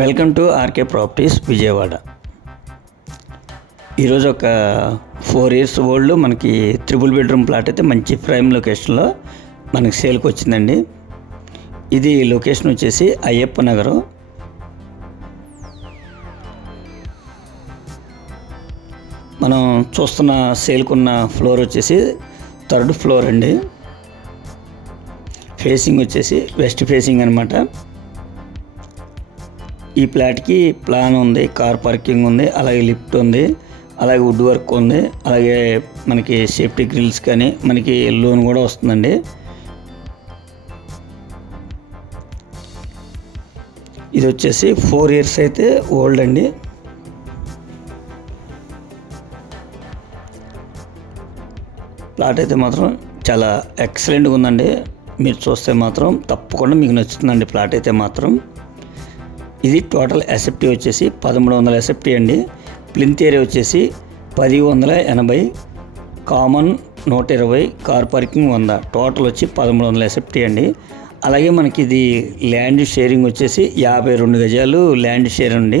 Welcome to RK Properties Vijayawada. ఈరోజు ఒక 4 years old మనకి 3 bedroom ప్లాట్ అయితే మంచి ప్రైమ్ లొకేషన్లో మనకి సేల్కి వచ్చిందండి. ఇది లొకేషన్ వచ్చేసి అయ్యప్ప నగరం. మనం చూస్తున్న సేల్కున్న ఫ్లోర్ వచ్చేసి 3rd floor అండి. ఫేసింగ్ వచ్చేసి వెస్ట్ ఫేసింగ్ అనమాట. ఈ ఫ్లాట్కి ప్లాన్ ఉంది, కార్ పార్కింగ్ ఉంది, అలాగే లిఫ్ట్ ఉంది, అలాగే వుడ్ వర్క్ ఉంది, అలాగే మనకి సేఫ్టీ గ్రిల్స్ కానీ మనకి లోన్ కూడా వస్తుందండి. ఇది వచ్చేసి 4 years అయితే ఓల్డ్ అండి. ప్లాట్ అయితే మాత్రం చాలా ఎక్సలెంట్గా ఉందండి. మీరు చూస్తే మాత్రం తప్పకుండా మీకు నచ్చుతుందండి ప్లాట్ అయితే మాత్రం. ఇది టోటల్ ఎస్ఎఫ్టీ వచ్చేసి 1300 ఎస్ఎఫ్టీ అండి. ప్లింత్ ఏరియా వచ్చేసి 1080, కామన్ 120, కార్ పార్కింగ్ 100, టోటల్ వచ్చి 1300 ఎస్ఎఫ్టీ అండి. అలాగే మనకి ఇది ల్యాండ్ షేరింగ్ వచ్చేసి 52 గజాలు ల్యాండ్ షేర్ అండి.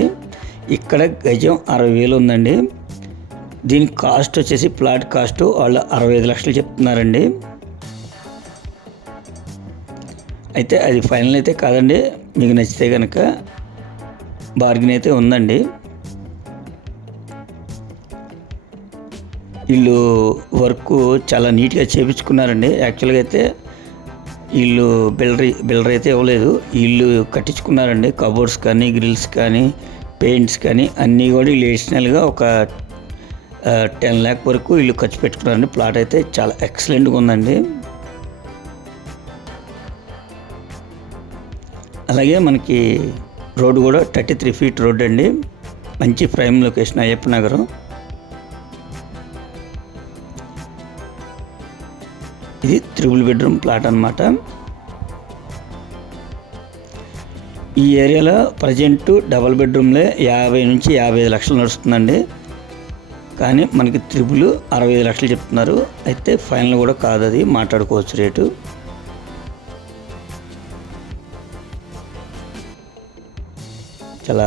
ఇక్కడ గజం 60,000 ఉందండి. దీని కాస్ట్ వచ్చేసి ప్లాట్ కాస్ట్ వాళ్ళు 65 లక్షలు చెప్తున్నారండి. అయితే అది ఫైనల్ అయితే కాదండి, మీకు నచ్చితే కనుక బార్గెన్ అయితే ఉందండి. వీళ్ళు వర్క్ చాలా నీట్గా చేయించుకున్నారండి. యాక్చువల్గా అయితే వీళ్ళు బిల్డర్ అయితే ఇవ్వలేదు, వీళ్ళు కట్టించుకున్నారండి. కబోర్డ్స్ కానీ గ్రిల్స్ కానీ పెయింట్స్ కానీ అన్నీ కూడా వీళ్ళు ఎడిషనల్గా ఒక 10 lakh వరకు వీళ్ళు ఖర్చు పెట్టుకున్నారండి. ప్లాట్ అయితే చాలా ఎక్సలెంట్గా ఉందండి. అలాగే మనకి రోడ్డు కూడా 33 feet రోడ్ అండి. మంచి ప్రైమ్ లొకేషన్ అయ్యప్ప నగరం. ఇది 3 bedroom ప్లాట్ అన్నమాట. ఈ ఏరియాలో ప్రజెంట్ డబల్ బెడ్రూమ్లే 50 నుంచి 55 లక్షలు నడుస్తుందండి. కానీ మనకి 65 లక్షలు చెప్తున్నారు. అయితే ఫైనల్ కూడా కాదు, అది మాట్లాడుకోవచ్చు రేటు. చాలా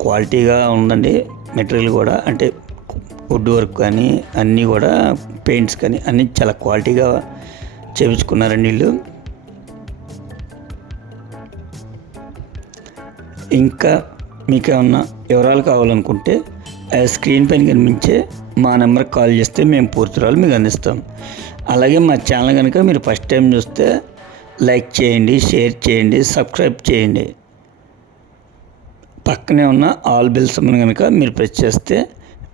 క్వాలిటీగా ఉందండి మెటీరియల్ కూడా, అంటే వుడ్ వర్క్ కానీ అన్నీ కూడా పెయింట్స్ కానీ అన్నీ చాలా క్వాలిటీగా చేయించుకున్నారండి వీళ్ళు. ఇంకా మీకు ఏమన్నా వివరాలు కావాలనుకుంటే స్క్రీన్ పైన కనిపించే మా నెంబర్కి కాల్ చేస్తే మేము పూర్తి వివరాలు మీకు అందిస్తాం. అలాగే మా ఛానల్ కనుక మీరు ఫస్ట్ టైం చూస్తే లైక్ చేయండి, షేర్ చేయండి, సబ్స్క్రైబ్ చేయండి. పక్కనే ఉన్న ఆల్ బెల్స్ కనుక మీరు ప్రెస్ చేస్తే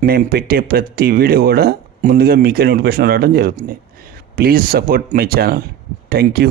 మేము పెట్టే ప్రతి వీడియో కూడా ముందుగా మీకే నోటిఫికేషన్ రావడం జరుగుతుంది. Please support my channel. Thank you.